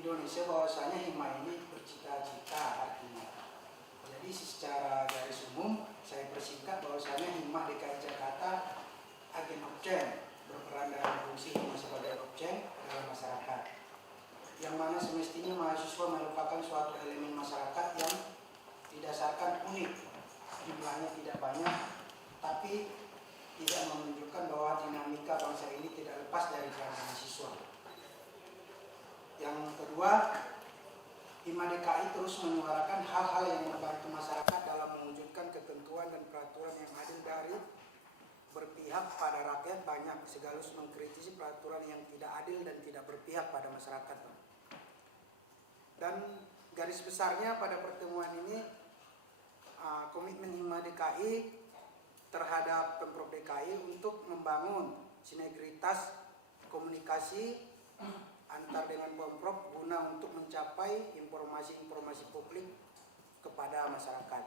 Indonesia bahwasanya hima ini bercita-cita artinya. Jadi secara garis umum saya persingkat bahwasanya hima DKI Jakarta agen objek berperan dalam fungsi hima sebagai objek dalam masyarakat. Yang mana semestinya mahasiswa merupakan suatu elemen masyarakat yang didasarkan unik, jumlahnya tidak banyak, tapi tidak menunjukkan bahwa dinamika bangsa ini tidak lepas dari peran mahasiswa. Yang kedua, Hima DKI terus menyuarakan hal-hal yang membantu masyarakat dalam mewujudkan ketentuan dan peraturan yang adil dari berpihak pada rakyat, banyak sekaligus mengkritisi peraturan yang tidak adil dan tidak berpihak pada masyarakat. Dan garis besarnya pada pertemuan ini komitmen Hima DKI terhadap Pemprov DKI untuk membangun sinergitas komunikasi antar dengan Pemprov guna untuk mencapai informasi-informasi publik kepada masyarakat.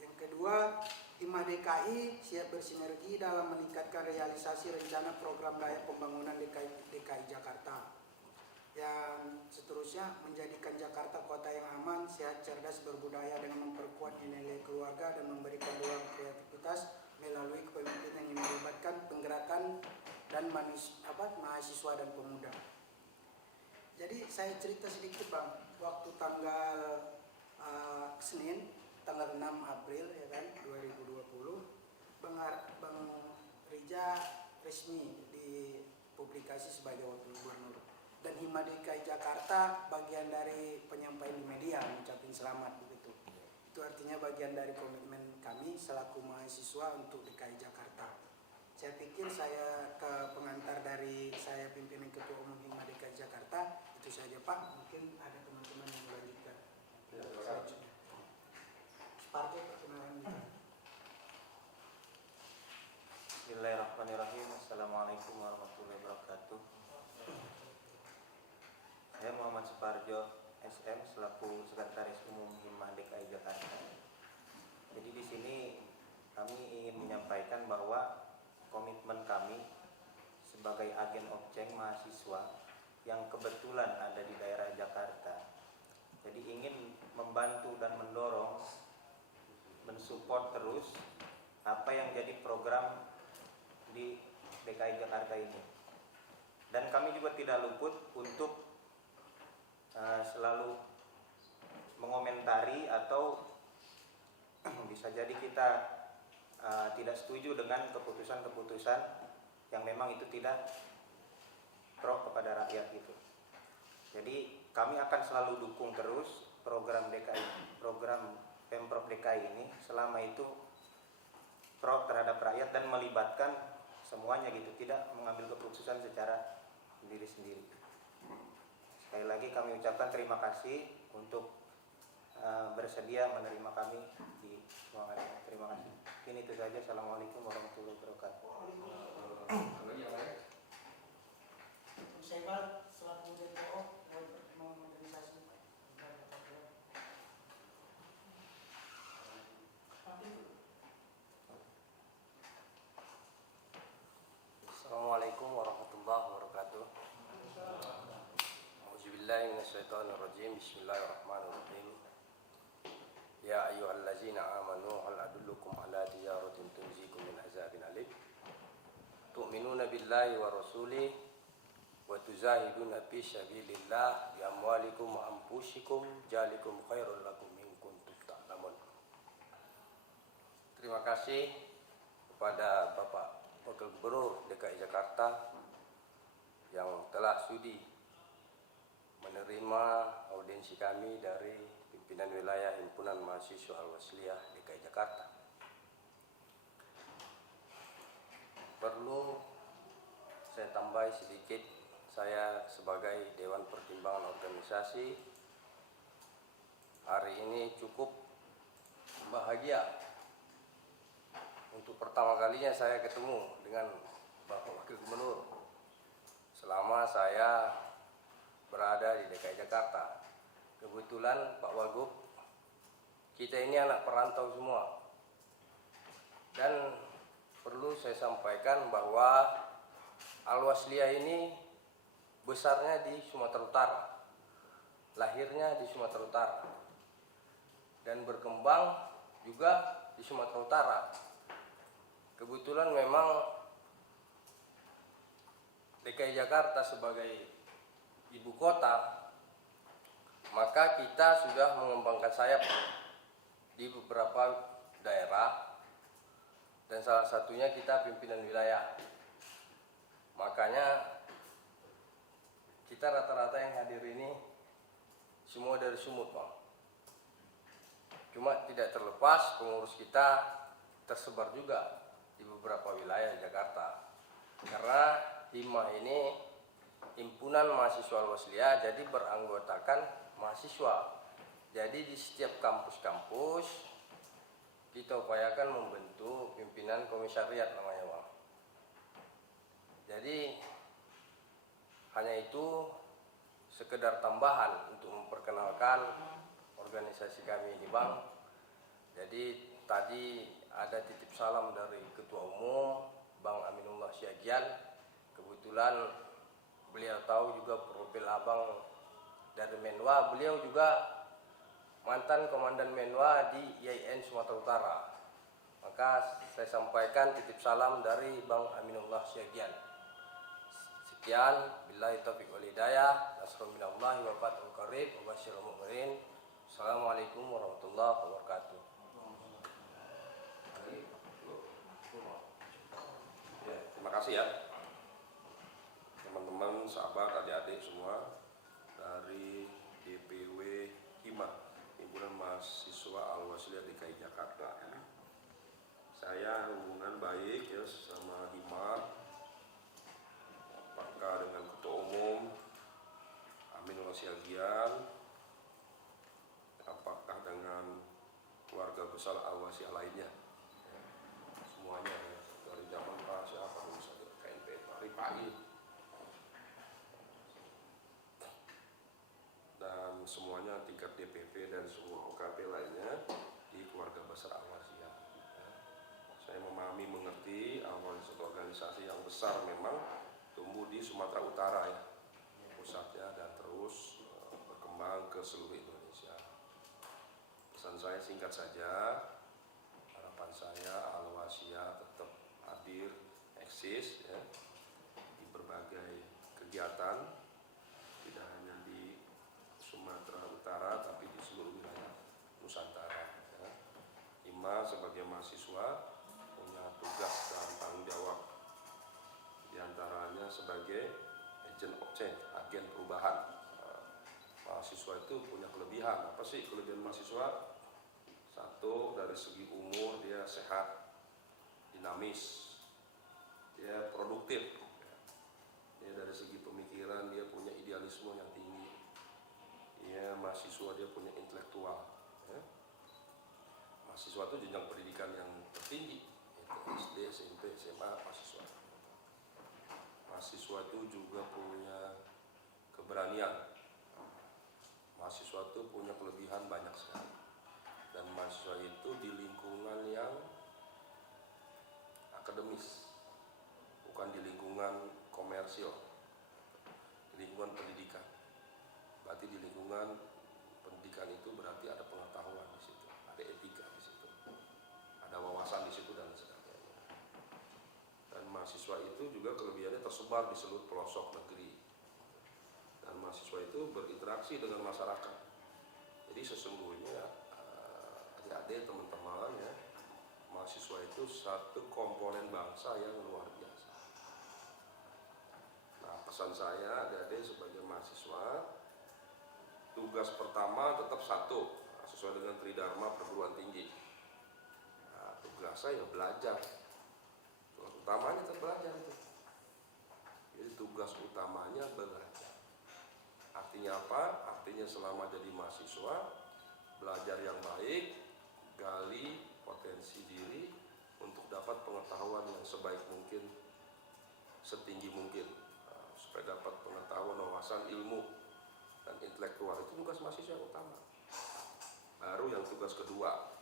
Yang kedua, Hima DKI siap bersinergi dalam meningkatkan realisasi rencana program daya pembangunan DKI Jakarta. Yang seterusnya, menjadikan Jakarta kota yang aman, sehat, cerdas, berbudaya dengan memperkuat nilai keluarga dan memberikan ruang kreativitas melalui kepemimpinan yang melibatkan penggerakan dan mahasiswa dan pemuda. Jadi saya cerita sedikit Bang, waktu tanggal Senin, tanggal 6 April ya kan, 2020, Bang Rija resmi dipublikasi sebagai wakil gubernur. Dan Hima DKI Jakarta bagian dari penyampaian di media, mengucapkan selamat begitu. Itu artinya bagian dari komitmen kami selaku mahasiswa untuk DKI Jakarta. Saya pikir saya ke pengantar dari saya pimpinan Ketua Umum Hima DKI Jakarta itu saja Pak. Mungkin ada teman-teman yang melanjutkan. Separto perkenalan. Bismillahirrahmanirrahim. Assalamualaikum warahmatullahi wabarakatuh. Saya Muhammad Suparjo SM selaku Sekretaris Umum Hima DKI Jakarta. Jadi di sini kami ingin menyampaikan bahwa komitmen kami sebagai agen objek mahasiswa yang kebetulan ada di daerah Jakarta, jadi ingin membantu dan mendorong, mensupport terus apa yang jadi program di DKI Jakarta ini. Dan kami juga tidak luput untuk selalu mengomentari atau bisa jadi kita tidak setuju dengan keputusan-keputusan yang memang itu tidak pro kepada rakyat gitu. Jadi kami akan selalu dukung terus program DKI, program Pemprov DKI ini selama itu pro terhadap rakyat dan melibatkan semuanya gitu, tidak mengambil keputusan secara sendiri-sendiri. Sekali lagi kami ucapkan terima kasih untuk bersedia menerima kami di ruangan ini. Terima kasih. Ini itu saja. Assalamualaikum warahmatullahi wabarakatuh. Saya selaku DPO modernisasi. Assalamualaikum warahmatullahi wabarakatuh. Auzubillahi minasyaitonirrajim. Bismillahirrahmanirrahim. Ya ayyuhallazina amanu hal adullukum ala tijaratin tunjikum min azabin alim. Tu'minuna billahi wa rasulih wa tuzahiduna fi sabilillah bi amwalikum wa anfusikum jalikum khairul lakum in kuntum ta'lamun. Terima kasih kepada Bapak Wakil Gubernur DKI Jakarta yang telah sudi menerima audiensi kami dari pimpinan wilayah Himpunan Mahasiswa Al-Wasliyah DKI Jakarta. Perlu saya tambah sedikit, saya sebagai Dewan Pertimbangan Organisasi hari ini cukup bahagia untuk pertama kalinya saya ketemu dengan Bapak Wakil Gubernur selama saya berada di DKI Jakarta. Kebetulan Pak Wagub, kita ini anak perantau semua. Dan perlu saya sampaikan bahwa Al-Wasliyah ini besarnya di Sumatera Utara. lahirnya di Sumatera Utara dan berkembang juga di Sumatera Utara. Kebetulan memang DKI Jakarta sebagai ibu kota, maka kita sudah mengembangkan sayap di beberapa daerah dan salah satunya kita pimpinan wilayah. Makanya kita rata-rata yang hadir ini semua dari Sumut, Bang. Cuma tidak terlepas pengurus kita tersebar juga di beberapa wilayah Jakarta. Karena HIMA ini himpunan mahasiswa Al-Wasliyah, jadi beranggotakan mahasiswa. Jadi di setiap kampus-kampus kita upayakan membentuk pimpinan komisariat namanya, Bang. Jadi hanya itu sekedar tambahan untuk memperkenalkan organisasi kami ini, Bang. Jadi tadi ada titip salam dari Ketua Umum Bang Aminullah Syagian. Kebetulan beliau tahu juga profil Abang dari Menwa. Beliau juga mantan komandan Menwa di IAIN Sumatera Utara. Maka saya sampaikan titip salam dari Bang Aminullah Syagian. Sekian, billahi taufiq wal hidayah. Nasrun minallahi wa fathun qarib wa basyiril mu'minin. Assalamualaikum warahmatullahi wabarakatuh. Ya, terima kasih ya teman-teman, sahabat, adik-adik semua dari DPW HIMA, Himpunan Mahasiswa Al-Wasliyah DKI Jakarta. Saya hubungan baik ya sama HIMA, apakah dengan Ketua Umum Aminullah Syagian, apakah dengan keluarga besar Al-Wasliyah lainnya. Semuanya ya, dari zaman Pak siapa dulu saya KNP Pak Ripai dan semuanya tingkat DPP dan semua OKP lainnya di keluarga besar Al-Wasliyah. Saya memahami, mengerti organisasi yang besar memang tumbuh di Sumatera Utara ya, pusatnya, dan terus berkembang ke seluruh Indonesia. Pesan saya singkat saja, harapan saya Al-Wasliyah tetap hadir, eksis ya, di berbagai kegiatan, tidak hanya di Sumatera Utara tapi di seluruh wilayah Nusantara ya. HIMA sebagai mahasiswa punya tugas dan tanggung jawab, diantaranya sebagai agent of change, agen perubahan. Mahasiswa itu punya kelebihan. Apa sih kelebihan mahasiswa? Satu, dari segi umur dia sehat, dinamis, dia produktif. Dia dari segi pemikiran dia punya idealisme yang tinggi. Ya, mahasiswa dia punya intelektual. Ya. Mahasiswa itu jenjang pendidikan yang tertinggi, itu SD, SMP, SMA, mahasiswa. Mahasiswa itu juga punya keberanian. Mahasiswa itu punya kelebihan banyak sekali. Dan mahasiswa itu di lingkungan yang akademis, bukan di lingkungan komersil, di lingkungan pendidikan. Berarti di lingkungan pendidikan itu berarti ada pengetahuan di situ, ada etika di situ, ada wawasan di situ dan sebagainya. Dan mahasiswa itu juga kelebihannya tersebar di seluruh pelosok negeri. Dan mahasiswa itu berinteraksi dengan masyarakat. Jadi sesungguhnya adik-adik, teman-teman ya, mahasiswa itu satu komponen bangsa yang luar biasa. Nah, pesan saya adik-adik sebagai mahasiswa, tugas pertama tetap satu, sesuai dengan Tridharma perguruan tinggi. Nah, tugas saya belajar. Tugas utamanya tetap belajar itu. Jadi tugas utamanya belajar. Artinya apa? Artinya selama jadi mahasiswa, belajar yang baik, gali potensi diri untuk dapat pengetahuan yang sebaik mungkin, setinggi mungkin, supaya dapat pengetahuan, wawasan, ilmu, dan intelektual. Itu tugas mahasiswa yang utama. Baru yang tugas kedua.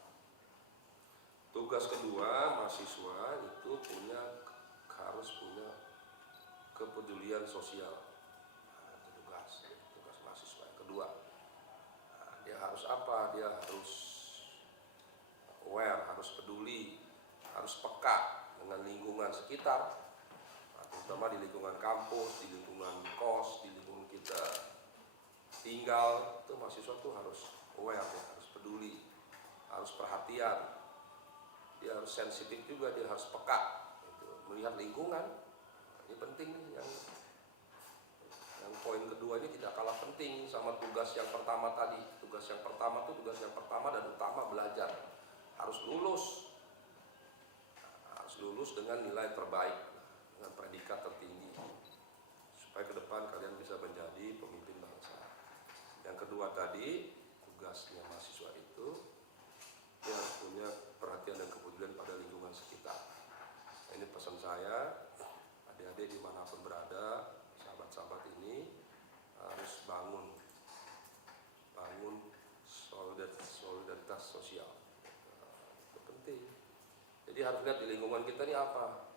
Tugas kedua, mahasiswa itu harus punya kepedulian sosial. Nah, itu tugas mahasiswa yang kedua. dia harus apa? Dia harus aware, harus peduli, harus peka dengan lingkungan sekitar, terutama di lingkungan kampus, di lingkungan kos, di lingkungan kita tinggal. Itu mahasiswa tuh harus aware, dia harus peduli, harus perhatian, dia harus sensitif juga, dia harus peka gitu, melihat lingkungan. Ini penting nih, yang poin kedua ini tidak kalah penting sama tugas yang pertama tadi. Tugas yang pertama dan utama belajar, harus lulus dengan nilai terbaik, dengan predikat tertinggi, supaya ke depan kalian bisa menjadi pemimpin bangsa. Yang kedua tadi, tugasnya mahasiswa itu dia harus punya perhatian dan kepedulian pada lingkungan sekitar. Nah, ini pesan saya, adik-adik dimanapun berada, sahabat-sahabat ini harus bangun solidaritas sosial. Itu penting. Jadi harus lihat di lingkungan kita ini apa.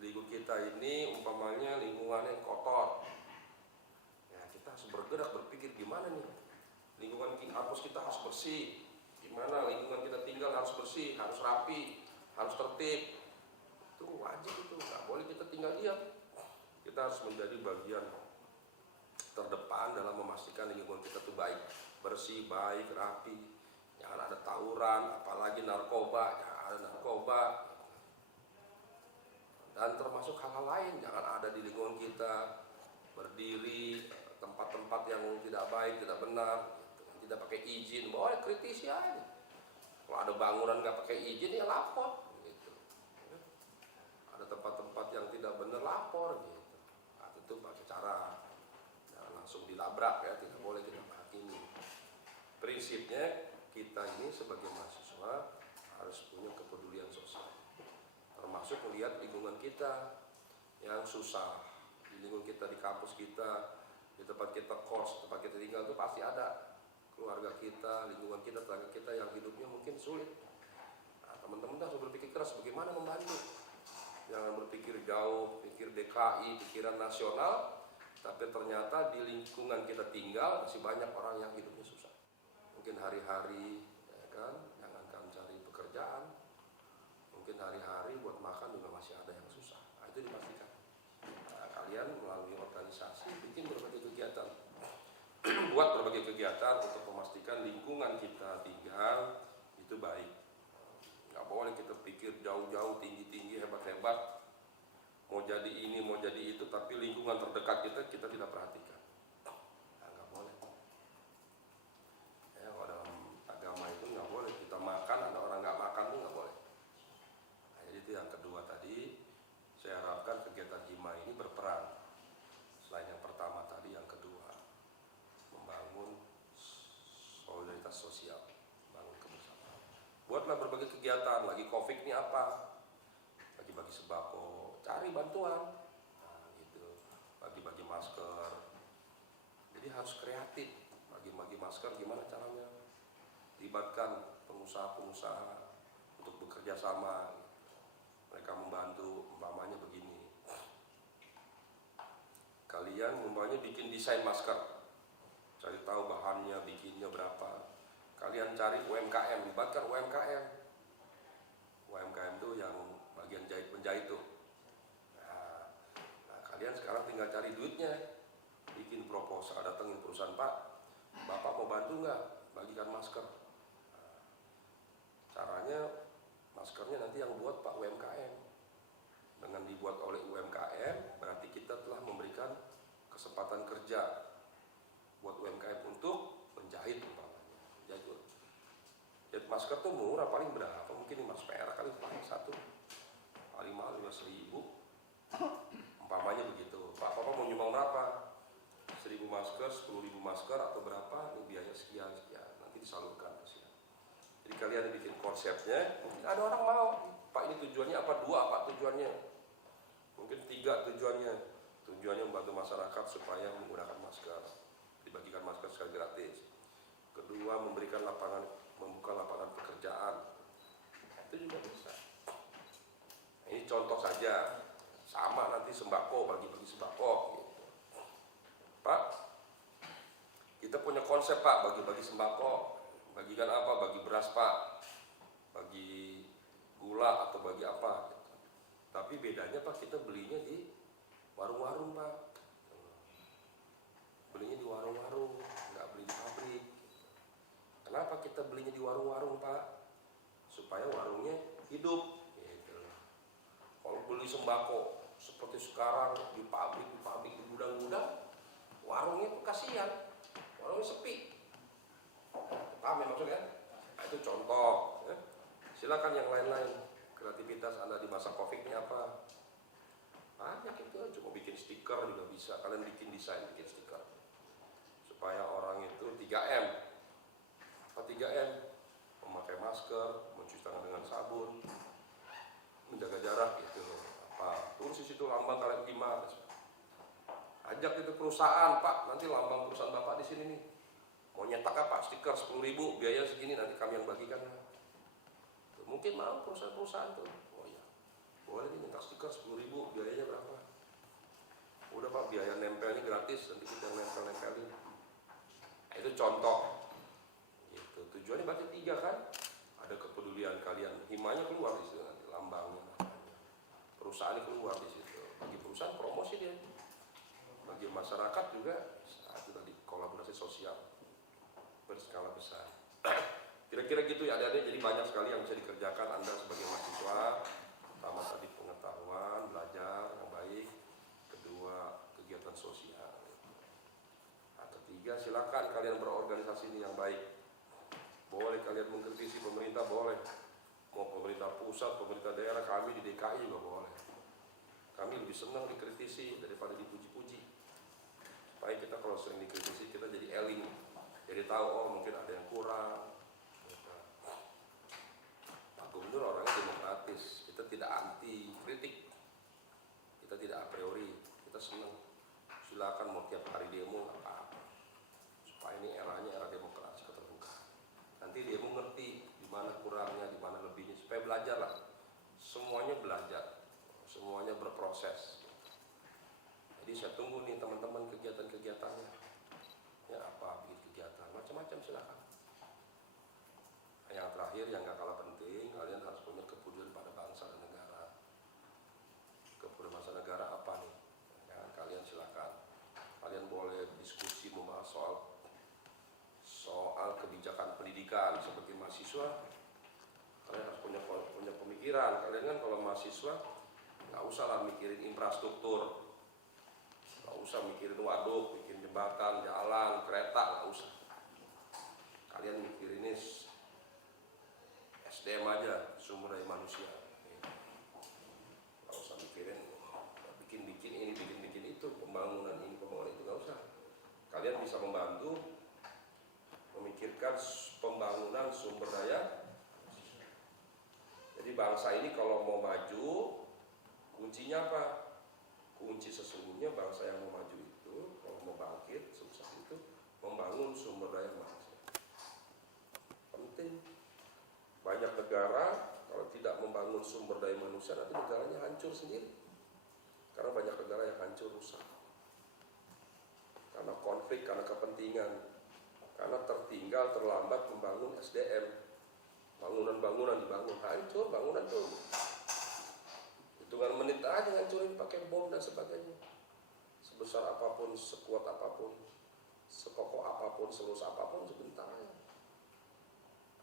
Lingkungan kita ini umpamanya lingkungannya kotor, ya kita harus bergerak, berpikir gimana nih lingkungan kampus kita harus bersih, gimana lingkungan kita tinggal harus bersih, harus rapi, harus tertib. Itu wajib, itu nggak boleh kita tinggal diam. Kita harus menjadi bagian terdepan dalam memastikan lingkungan kita itu baik, bersih, baik, rapi. Jangan ada tawuran, apalagi narkoba, jangan ada narkoba. Dan termasuk hal-hal lain, jangan ada di lingkungan kita berdiri tempat-tempat yang tidak baik, tidak benar, gitu. Tidak pakai izin, boleh kritisi aja. Kalau ada bangunan nggak pakai izin ya lapor, gitu. Ada tempat-tempat yang tidak benar lapor, gitu. Nah, itu pakai cara jangan langsung dilabrak ya, tidak boleh kita menghakimi. Prinsipnya kita ini sebagai mahasiswa harus punya kepedulian sosial, termasuk melihat lingkungan kita yang susah. Di lingkungan kita, di kampus kita, di tempat kita kos, tempat kita tinggal itu pasti ada keluarga kita, lingkungan kita, tetangga kita yang hidupnya mungkin sulit. Nah, teman-teman harus berpikir keras bagaimana membantu. Jangan berpikir jauh, pikir DKI, pikiran nasional, tapi ternyata di lingkungan kita tinggal masih banyak orang yang hidupnya susah. Mungkin hari-hari, ya kan, jangankan cari pekerjaan, mungkin hari-hari buat makan juga masih ada yang susah. Nah, itu dipastikan. Nah, kalian melalui organisasi bikin berbagai kegiatan, buat berbagai kegiatan untuk memastikan lingkungan kita tinggal itu baik. Nggak boleh kita pikir jauh-jauh, tinggi-tinggi, hebat-hebat, mau jadi ini, mau jadi itu, tapi lingkungan terdekat kita tidak perhatikan. Nah, nggak boleh. Ya, kalau dalam agama itu nggak boleh kita makan, ada orang nggak makan itu nggak boleh. Nah, jadi itu yang kedua tadi. Saya harapkan kegiatan Hima ini berperan. Selain yang pertama tadi, yang kedua, membangun solidaritas sosial, membangun kebersamaan. Buatlah berbagai kegiatan. Lagi COVID ini apa? Bagi-bagi sembako, cari bantuan, nah, gitu. Bagi-bagi masker. Jadi harus kreatif. Bagi-bagi masker gimana caranya? Libatkan pengusaha-pengusaha untuk bekerja sama. Mereka membantu, umpamanya begini. Kalian umpamanya bikin desain masker, cari tahu bahannya, bikinnya berapa. Kalian cari UMKM, libatkan UMKM. UMKM itu yang bagian jahit-menjahit tuh. Nah, kalian sekarang tinggal cari duitnya, bikin proposal, datengin perusahaan, Pak, Bapak mau bantu nggak bagikan masker? Nah, caranya maskernya nanti yang buat Pak UMKM. Dengan dibuat oleh UMKM, berarti kita telah memberikan kesempatan kerja buat UMKM untuk menjahit umpamanya. Jahit masker tuh murah, paling berapa? Mungkin 5 perak kali paling satu. Paling mahal 5.000. Umpamanya begitu. Pak, Bapak mau nyumbang berapa? 1.000 masker, 10.000 masker atau berapa? Ini biaya sekian. Nanti disalurkan ke sini. Jadi kalian bikin konsepnya, mungkin ada orang mau, Pak ini tujuannya apa? 2 apa tujuannya? Mungkin 3 tujuannya. Tujuannya membantu masyarakat supaya menggunakan masker, dibagikan masker secara gratis. Kedua, membuka lapangan pekerjaan. Itu juga bisa. Nah, ini contoh saja. Sama nanti sembako, bagi-bagi sembako. Gitu. Pak, kita punya punya konsep Pak, bagi-bagi sembako, bagikan apa, bagi beras Pak, bagi gula atau bagi apa gitu. Tapi bedanya Pak, kita belinya di warung-warung Pak, belinya di warung-warung, nggak beli di pabrik. Kenapa kita belinya di warung-warung Pak? Supaya warungnya hidup gitu. Kalau beli sembako seperti sekarang di pabrik, di gudang-gudang, warungnya tuh kasihan, warungnya sepi. Paham ya maksudnya? Nah, itu contoh ya. Silakan yang lain-lain, kreativitas Anda di masa Covid ini apa? Banyak itu, cuma bikin stiker juga bisa. Kalian bikin desain, bikin stiker supaya orang itu 3M. Apa 3M? Memakai masker, mencuci tangan dengan sabun, menjaga jarak gitu. Apa? Tulis di situ lambang kalian Hima. Ajak itu perusahaan, Pak, nanti lambang perusahaan Bapak di sini nih. Mau nyetak apa? Stiker 10.000, biaya segini, nanti kami yang bagikan. Tuh, mungkin mau perusahaan-perusahaan tuh. Oh iya, boleh nih nyetak stiker 10.000, biayanya berapa? Udah Pak, biaya nempelnya gratis, nanti kita yang nempel-nempelin. Nah, itu contoh. Gitu. Tujuannya berarti 3 kan? Ada kepedulian kalian, himanya keluar di situ nanti, lambangnya. Perusahaannya keluar di situ. Bagi perusahaan promosi dia. Bagi masyarakat juga, itu tadi kolaborasi sosial berskala besar. Kira-kira gitu ya adik-adik, jadi banyak sekali yang bisa dikerjakan Anda sebagai mahasiswa. Pertama tadi pengetahuan, belajar yang baik. Kedua, kegiatan sosial. Nah, ketiga, silakan kalian berorganisasi ini yang baik. Boleh kalian mengkritisi pemerintah, boleh. Mau pemerintah pusat, pemerintah daerah, kami di DKI juga boleh. Kami lebih senang dikritisi daripada dipuji-puji. Supaya kita kalau sering dikritisi, kita jadi eling. Jadi tahu, oh mungkin ada yang kurang. Pak Gubernur orangnya demokratis. Kita tidak anti kritik. Kita tidak a priori. Kita senang. Silakan mau tiap hari demo, nggak apa-apa. Supaya ini eranya era demokrasi keterbukaan. Nanti demo ngerti di mana kurangnya, di mana lebihnya. Supaya belajar lah. Semuanya belajar. Semuanya berproses. Jadi saya tunggu nih teman-teman kegiatan-kegiatannya. Ya apa bikin kegiatan, macam-macam silakan. Yang terakhir yang gak kalah penting, kalian harus punya kepedulian pada bangsa dan negara. Kepedulian bangsa negara apa nih? Ya, kalian silakan. Kalian boleh diskusi membahas soal kebijakan pendidikan sebagai mahasiswa. Kalian harus punya pemikiran. Kalian kan kalau mahasiswa nggak usah lah mikirin infrastruktur. Nggak usah mikirin waduk, bikin jembatan, jalan, kereta, nggak usah. Kalian mikirin ini SDM aja, sumber daya manusia. Nggak usah mikirin bikin ini, bikin itu, pembangunan ini, pembangunan itu, nggak usah. Kalian bisa membantu memikirkan pembangunan sumber daya. Jadi bangsa ini kalau mau maju, kuncinya apa? Kunci sesungguhnya bangsa yang mau maju itu, kalau mau bangkit, sukses itu, membangun sumber daya manusia. Penting. Banyak negara kalau tidak membangun sumber daya manusia, nanti negaranya hancur sendiri. Karena banyak negara yang hancur, rusak. Karena konflik, karena kepentingan. Karena tertinggal, terlambat membangun SDM. Bangunan-bangunan dibangun, hancur bangunan tuh. Hitungan menit aja ngancurin pakai bom dan sebagainya. Sebesar apapun, sekuat apapun, sekokoh apapun, selus apapun, sebentar aja.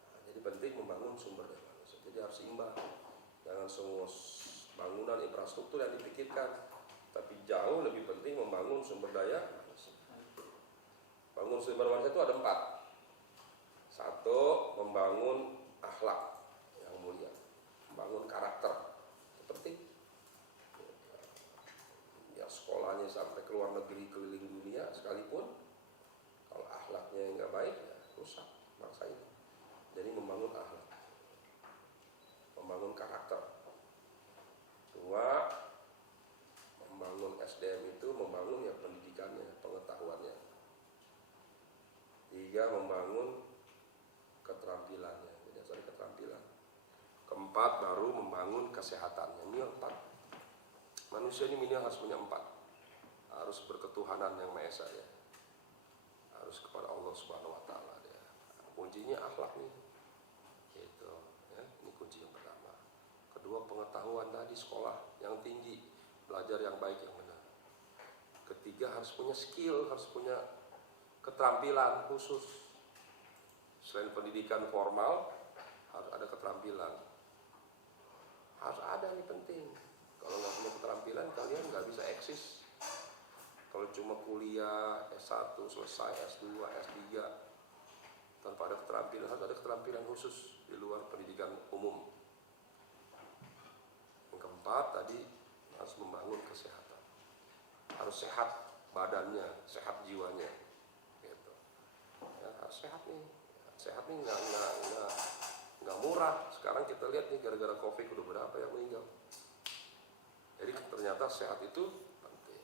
Nah, jadi penting membangun sumber daya manusia. Jadi harus seimbang. Jangan semua bangunan infrastruktur yang dipikirkan, tapi jauh lebih penting membangun sumber daya manusia. Bangun sumber daya manusia itu ada 4. 1, membangun akhlak yang mulia, membangun karakter. Itu penting. Ya sekolahnya sampai ke luar negeri, keliling dunia sekalipun, kalau akhlaknya nggak baik, ya rusak bangsa ini. Jadi membangun akhlak, membangun karakter. 2, membangun SDM itu membangun ya pendidikannya, pengetahuannya. 3, membangun keterampilannya, dasar keterampilan. 4, baru membangun kesehatannya. Ini 4. Manusia ini minimal harus punya 4. Harus berketuhanan yang Maha Esa ya. harus kepada Allah Subhanahu Wa Taala dia. Kuncinya akhlak nih, gitu ya. Ini kunci yang pertama. Kedua, pengetahuan tadi, sekolah yang tinggi, belajar yang baik yang benar. Ketiga, harus punya skill, harus punya keterampilan khusus. Selain pendidikan formal, harus ada keterampilan. Harus ada, nih penting. Kalau nggak punya keterampilan, kalian nggak bisa eksis. Kalau cuma kuliah S1 selesai, S2, S3 tanpa ada keterampilan, harus ada keterampilan khusus di luar pendidikan umum. Yang keempat tadi, harus membangun kesehatan. Harus sehat badannya, sehat jiwanya, gitu. Ya, harus sehat nih. Sehat nih nggak murah. Sekarang kita lihat nih, gara-gara COVID udah berapa yang meninggal. Jadi ternyata sehat itu penting.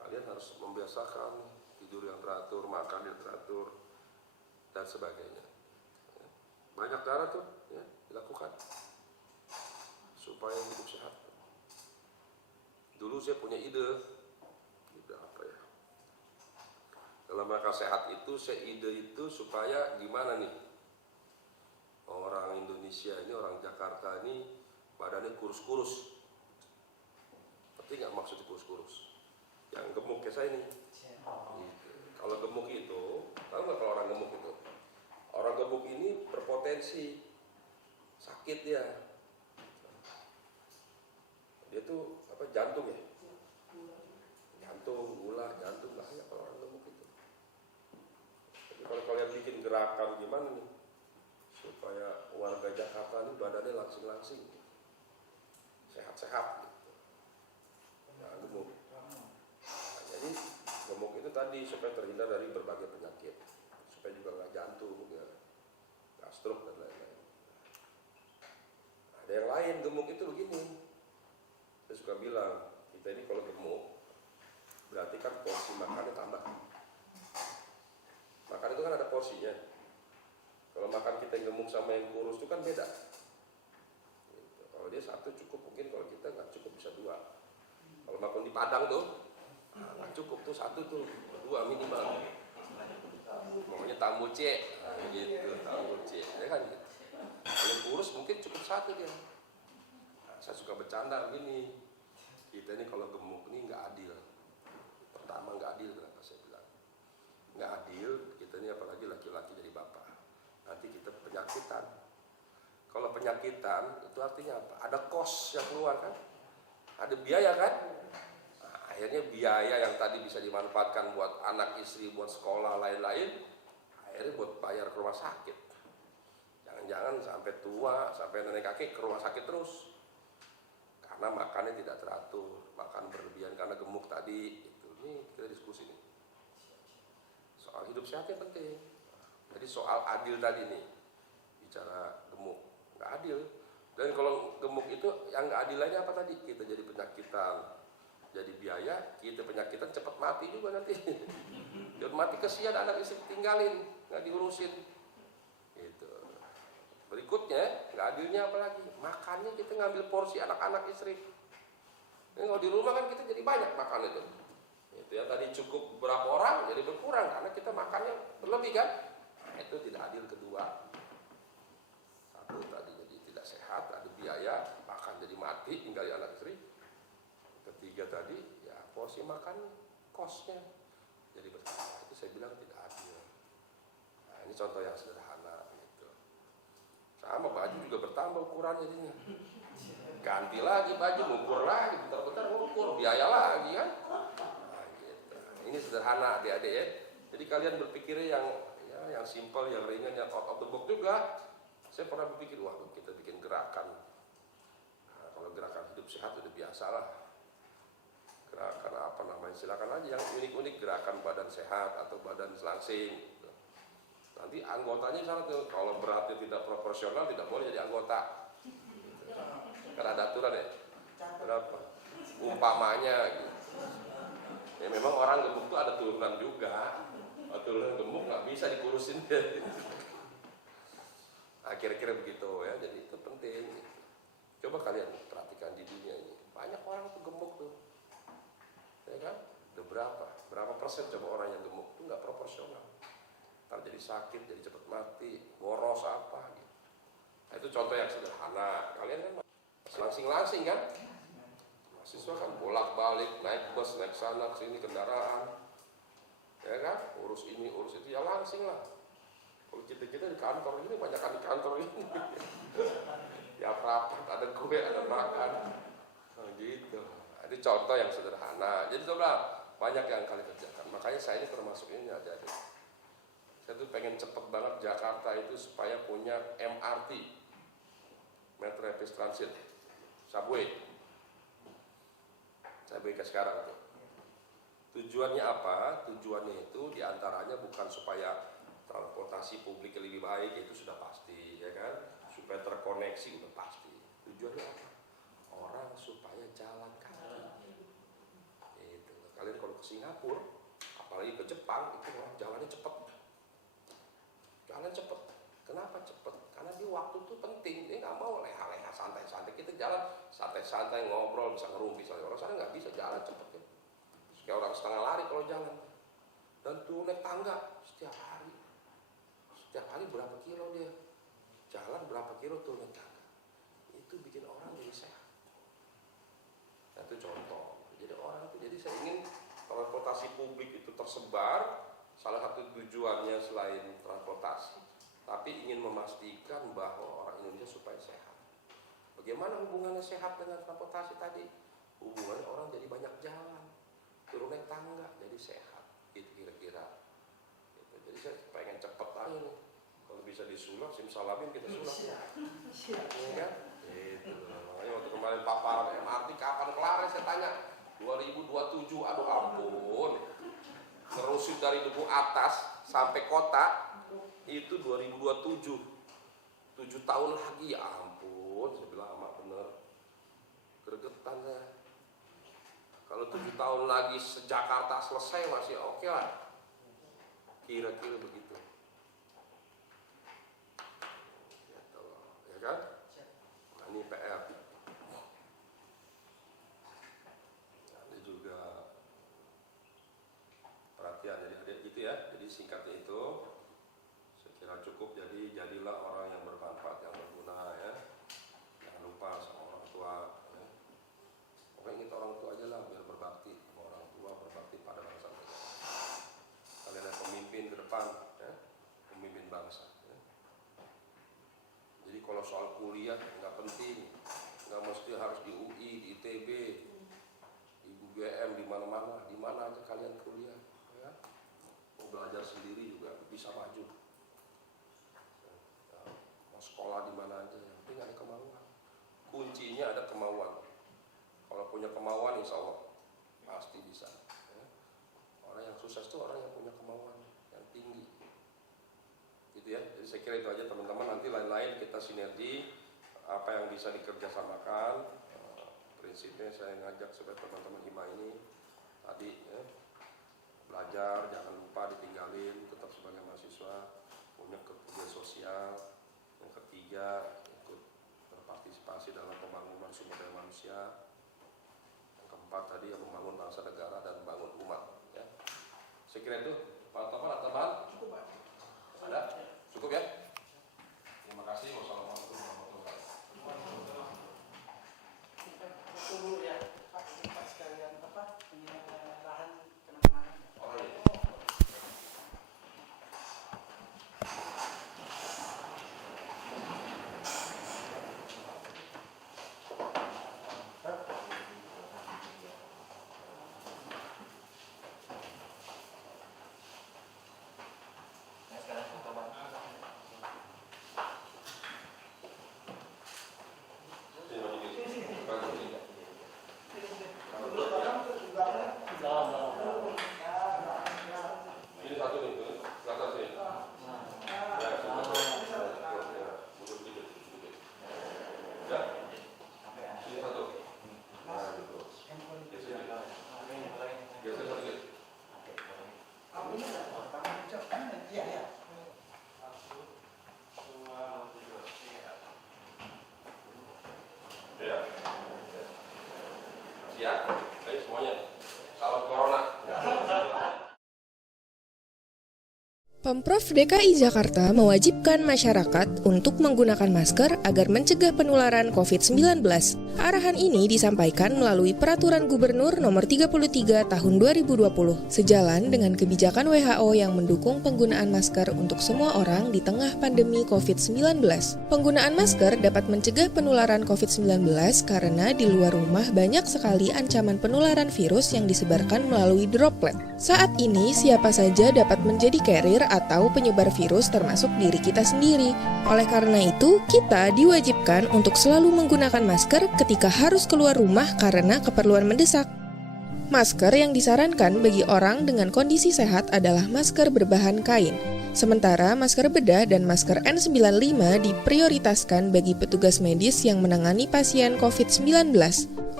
Kalian harus membiasakan tidur yang teratur, makan yang teratur, dan sebagainya. Banyak cara tuh ya, dilakukan supaya hidup sehat. Dulu saya punya ide apa ya? Dalam rangka sehat itu, ide itu supaya gimana nih? Orang Indonesia ini, orang Jakarta ini badannya kurus-kurus. Ngerti nggak maksudnya kurus-kurus? Yang gemuk kayak saya nih. Gitu. Kalau gemuk itu, tahu nggak kalau orang gemuk itu? Orang gemuk ini berpotensi sakit dia. Dia tuh apa, jantung ya? Jantung, gula, jantung, bahaya kalau orang gemuk itu. Jadi kalau kalian bikin gerakan gimana nih supaya warga Jakarta ini badannya langsing-langsing, sehat-sehat gitu. Nah, gemuk. Nah, jadi gemuk itu tadi supaya terhindar dari berbagai penyakit, supaya juga nggak jantung, nggak stroke dan lain-lain. Ada yang lain gemuk itu begini. Saya suka bilang, kita ini kalau gemuk berarti kan porsi makannya tambah. Makan itu kan ada porsinya. Kalau makan kita yang gemuk sama yang kurus itu kan beda. Gitu. Kalau dia satu cukup, mungkin kalau kita nggak cukup bisa dua. Kalau makan di Padang tuh nggak cukup tuh, satu tuh, dua minimal. Pokoknya tamu C, gitu, tamu C, ya kan gitu. Kalau kurus mungkin cukup satu dia. Nah, saya suka bercanda begini, kita ini kalau gemuk ini nggak adil. Pertama nggak adil, kenapa saya bilang nggak adil? Kita ini apalagi laki-laki jadi bapak, nanti kita penyakitan. Kalau penyakitan itu artinya apa? Ada kos yang keluar kan, ada biaya kan. Nah, akhirnya biaya yang tadi bisa dimanfaatkan buat anak istri, buat sekolah lain-lain, akhirnya buat bayar ke rumah sakit. Jangan-jangan sampai tua, sampai nenek kakek ke rumah sakit terus karena makannya tidak teratur, makan berlebihan karena gemuk tadi. Ini kita diskusi nih. Soal hidup sehat yang penting. Jadi soal adil tadi nih, bicara gemuk, nggak adil. Dan kalau gemuk itu yang nggak adilnya apa tadi? Kita jadi penyakitan, jadi biaya, kita penyakitan cepat mati juga nanti. Jangan mati kesian, anak istri tinggalin, nggak diurusin. Gitu. Berikutnya nggak adilnya apa lagi? Makannya kita ngambil porsi anak-anak istri. Ini kalau di rumah kan kita jadi banyak makan itu. Itu ya tadi cukup berapa orang jadi berkurang karena kita makannya berlebih kan. Nah, itu tidak adil. Kedua, satu tadi jadi tidak sehat, ada biaya, makan jadi mati tinggal anak istri. Ketiga tadi ya porsi makan kosnya jadi bertambah. Itu saya bilang tidak adil. Nah, ini contoh yang sederhana gitu. Sama baju juga bertambah ukuran jadinya. Ganti lagi baju, ngukur lagi, bentar-bentar ngukur, biaya lagi kan. Ini sederhana adik-adik ya. Jadi kalian berpikir yang simpel, yang ringan, yang out of the box juga. Saya pernah berpikir, wah kita bikin gerakan. Nah, kalau gerakan hidup sehat udah biasa lah. Gerakan apa namanya, silakan aja yang unik-unik, gerakan badan sehat atau badan selangsing. Gitu. Nanti anggotanya syarat tuh, kalau beratnya tidak proporsional tidak boleh jadi anggota. Gitu. Kan ada aturan ya. Berapa? Umpamanya gitu. Ya memang orang gemuk itu ada turunan juga. Turunan gemuk nggak bisa dikurusin. Nah, kira-kira begitu ya. Jadi itu penting. Coba kalian perhatikan di dunia ini. Banyak orang tuh gemuk tuh. Ya kan? Udah berapa persen coba orang yang gemuk itu nggak proporsional. Ntar jadi sakit, jadi cepat mati, boros apa gitu. Nah, itu contoh yang sederhana. Kalian kan langsing-langsing kan, mahasiswa kan bolak-balik naik bus, naik sana kesini kendaraan, ya kan, urus ini urus itu, ya langsing lah. Kalau kita di kantor ini, banyak di kantor ini ya rapat, ada kue, ada makan, nah, gitu. Ini contoh yang sederhana. Jadi coba banyak yang kalian kerjakan. Makanya saya ini termasuk ini aja. Saya tuh pengen cepet banget Jakarta itu supaya punya MRT, Metro Rapid Transit, subway. Subway ke sekarang tuh. Tujuannya apa? Tujuannya itu diantaranya bukan supaya transportasi publik lebih baik, itu sudah pasti, ya kan? Supaya terkoneksi udah pasti. Tujuannya apa? Orang supaya jalan kaki. Itu. Kalian kalau ke Singapura, apalagi ke Jepang, itu orang jalannya cepet. Jalan cepet. Kenapa cepet? Karena di waktu itu penting. Dia nggak mau leha-leha, santai-santai. Kita jalan santai-santai, ngobrol, bisa ngerumpi. Orang sana nggak bisa jalan cepet ya. Kayak orang setengah lari kalau jalan. Dan tuh naik tangga setiap hari. Setiap hari berapa kilo dia? Jalan berapa kilo tuh naik tangga. Itu bikin orang jadi sehat. Nah, itu contoh. Jadi orang itu, jadi saya ingin transportasi publik itu tersebar. Salah satu tujuannya selain transportasi, tapi ingin memastikan bahwa orang Indonesia supaya sehat. Bagaimana hubungannya sehat dengan transportasi tadi? Hubungannya orang jadi banyak jalan, turun naik tangga, jadi sehat. Itu kira-kira. Gitu. Jadi saya pengen cepet aja nih. Kalau bisa disulap, simsalamin kita sulap. Iya kan? Itu. Makanya waktu kemarin paparan MRT kapan kelar? Saya tanya. 2027, aduh ampun. Ngerusuh dari Duku Atas sampai kota itu 2027, 7 tahun lagi, ya ampun. Saya bilang amat bener, gregetan saya. Kalau 7 tahun lagi Jakarta selesai masih oke lah, kira-kira begitu. Ya kan? Nah, ini PR. Ada juga perhatian, jadi gitu ya. Jadi singkatnya itu saya kira cukup. Jadi jadilah orang yang bermanfaat, yang berguna ya. Jangan lupa sama orang tua ya. Pokoknya ingat orang tua aja lah, biar berbakti sama orang tua, berbakti pada bangsa dan negara. Kalian adalah pemimpin ke depan ya, pemimpin bangsa ya. Jadi kalau soal kuliah nggak penting, nggak mesti harus di UI, di ITB, di UGM, di mana-mana, di mana aja kalian kuliah. Mau belajar sendiri juga bisa maju. Ya, mau sekolah di mana aja, yang penting ada kemauan. Kuncinya ada kemauan. Kalau punya kemauan, insya Allah pasti bisa. Ya. Orang yang sukses itu orang yang punya kemauan yang tinggi. Gitu ya. Jadi saya kira itu aja teman-teman. Nanti lain-lain kita sinergi apa yang bisa dikerjasamakan. Prinsipnya saya ngajak supaya teman-teman HIMA ini tadi ya, belajar, jangan lupa ditinggalin, tetap sebagai mahasiswa, punya kepedulian sosial. Yang ketiga, ikut berpartisipasi dalam pembangunan sumber daya manusia. Yang keempat tadi, yang membangun bangsa negara dan membangun umat. Ya. Saya kira itu, Pak Topan, ada tambahan? Cukup, Pak. Ada? Cukup ya? Terima kasih. Wassalamualaikum warahmatullahi wabarakatuh. Tunggu ya, Pak sekalian apa? Penyerahan kenang-kenangan. Oh iya. Ini satu nih, kelihatan sini. Ya, mundur sedikit. Ya, ini satu. Nah, gitu. Geser sedikit. Ya, siap. Baik semuanya. Salam corona. Pemprov DKI Jakarta mewajibkan masyarakat untuk menggunakan masker agar mencegah penularan COVID-19. Arahan ini disampaikan melalui Peraturan Gubernur Nomor 33 Tahun 2020, sejalan dengan kebijakan WHO yang mendukung penggunaan masker untuk semua orang di tengah pandemi COVID-19. Penggunaan masker dapat mencegah penularan COVID-19 karena di luar rumah banyak sekali ancaman penularan virus yang disebarkan melalui droplet. Saat ini, siapa saja dapat menjadi carrier atau penyebar virus termasuk diri kita sendiri. Oleh karena itu, kita diwajibkan untuk selalu menggunakan masker ketika harus keluar rumah karena keperluan mendesak. Masker yang disarankan bagi orang dengan kondisi sehat adalah masker berbahan kain. Sementara masker bedah dan masker N95 diprioritaskan bagi petugas medis yang menangani pasien COVID-19.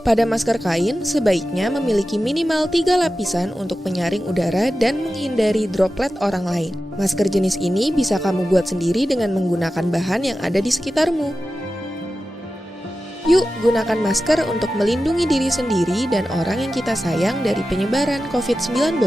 Pada masker kain, sebaiknya memiliki minimal 3 lapisan untuk menyaring udara dan menghindari droplet orang lain. Masker jenis ini bisa kamu buat sendiri dengan menggunakan bahan yang ada di sekitarmu. Yuk, gunakan masker untuk melindungi diri sendiri dan orang yang kita sayang dari penyebaran COVID-19.